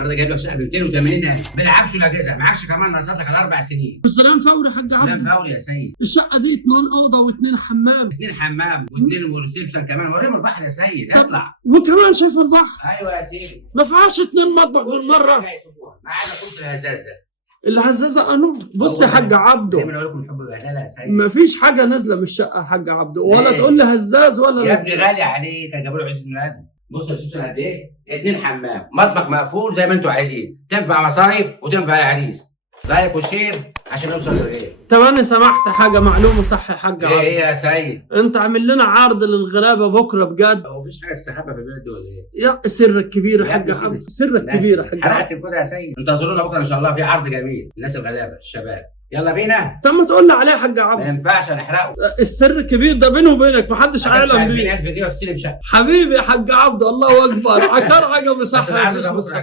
النهارده جايب لك شقه ب 280,000 ما لعبش ولا جزع، معكش كمان ناقص لك على 4 سنين. بسلام فوري يا حاج عبده. كلام فوري يا سيد. الشقه دي 2 اوضه و2 حمام. 2 حمام و2 وريسبشن كمان، وريهم البحر يا سيد. اطلع. وكمان شايف البحر. ايوه يا سيدي. ما فيهاش 2 مطبخ بالمره. ما عدا كرسي الهزاز ده. الهزازه انو. بص يا حاج عبده، دايما اقول لكم الحب بهدله يا سيد. ما فيش حاجه نازله من الشقه يا حاج عبده، ولا إيه؟ تقول لي هزاز ولا يا ابني غالي عليك، جابوا له عيد ميلاد. بص الريسبشن قد ايه؟ 2 حمام، مطبخ مقفول زي ما انتوا عايزين، تنفع مصايف وتنفع العريس. لايك وشير عشان نوصل للغير. طب انا سمحت حاجه معلومه صح يا حاج عبده. ايه يا سيد؟ انت عامل لنا عرض للغلابه بكره بجد. هو مفيش حاجه تستخبى في البلد دي ولا ايه؟ يا سرك كبير يا حاج عبده، سرك كبير يا حاج عبده. حرقت الكود يا سيد. انتظرونا بكره ان شاء الله في عرض جميل، الناس الغلابه الشباب. يلا بينا. طب ما تقول لي عليه يا حاج ما عبده. ينفعش نحرقه. السر كبير ده بيني وبينك محدش عالم بيه. 40,000 جنيه وتستلم شقه. حبيبي يا حاج عبده، الله اكبر. عكار حاجه بس بصحه العرض مفيش ده بكره مستحيل.